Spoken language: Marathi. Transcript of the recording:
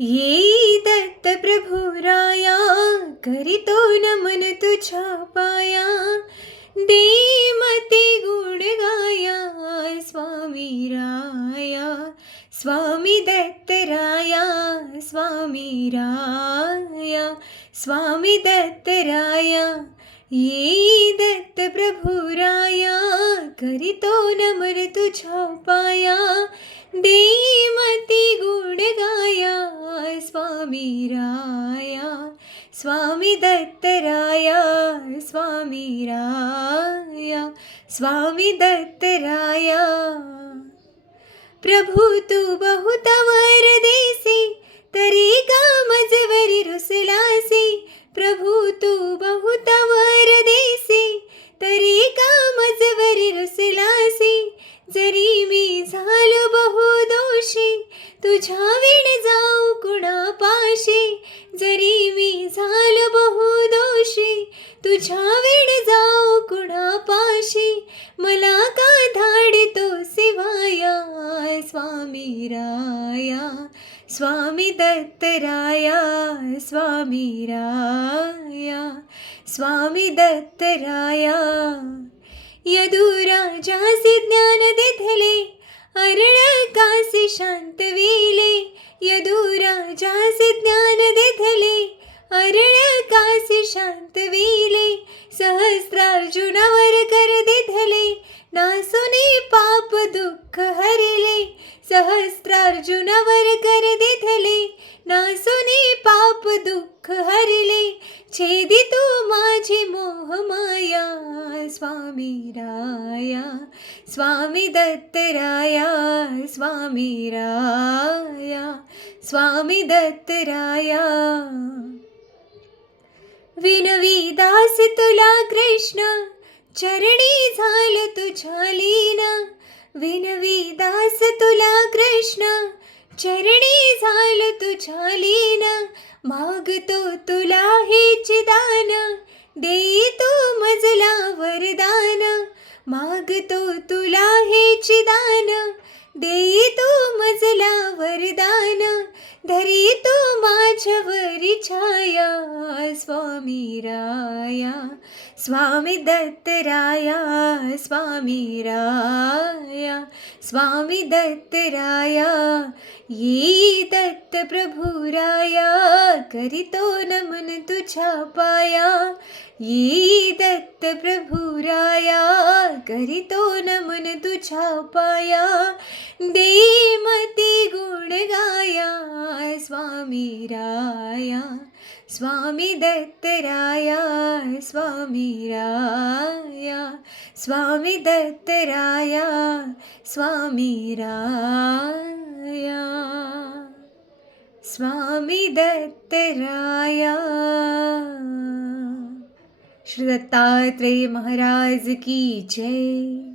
ये दत्त प्रभु राया, करितो नमन तुझ्या पाया. दे मते गुण गाया, स्वामी राया. स्वामी दत्त राया, स्वामी राया. स्वामी दत्त राया. ये दत्त प्रभु राया, करितो नमन तुझ्या पाया. दे मती गुण गाया, स्वामी राया. स्वामी दत्त राया, स्वामी राया. स्वामी दत्त राया. प्रभु तू बहुत वर देसी, तरी का मजवरी रुसलासी. प्रभु तू बहुत वर देसी, तरी का मजवरी रुसलासी. जरी मी झालो बहु दोषी, तुझ्या विण जाऊ कुणापाशी. जरी मी झालो बहु दोषी, तुझ्या विण जाऊ कुणापाशी. मला का धाडितो शिवाया, स्वामी राया. स्वामी दत्त राया, स्वामी राया. स्वामी दत्त राया. यदुराजासी ज्ञान देथले, अरण्यकासी शांत विले. यदुराजासी ज्ञान देथले, अरण्यकासी शांत विले. सहस्रार्जुनावर कर देथले, नासुनी पाप दुःख हरिले. सहस्रार्जुनावर कर देथले, नासुनी पाप दुःख हरिले. छेदी तू माझी मोह माया, स्वामी राया. स्वामी दत्त राया, स्वामी राया. स्वामी दत्त राया. विनवी दास तुला कृष्ण, चरणी झाल तुझ्या लीन. विनवी दास तुला कृष्ण, चरणी झाल तुझ्या लीन. मागतो तुला हेच दान, दे तू मजला वरदान. मागतो तुला हेच दान, दे तू मजला वरदान. धरी तू माझ्यावरी छाया, स्वामी राया. स्वामी दत्त राया, स्वामी राया. स्वामी दत्त राया. ये दत्त प्रभु राया, करितो नमन तुझ्या पाया. ये दत्त प्रभु राया, करितो नमन तुझ्या पाया. दे मती गुण गाया, स्वामी राया. स्वामी दत्त राया, स्वामी राया. स्वामी दत्त राया, स्वामी राया. स्वामी दत्त राया. श्री दत्तात्रेय महाराज की जय.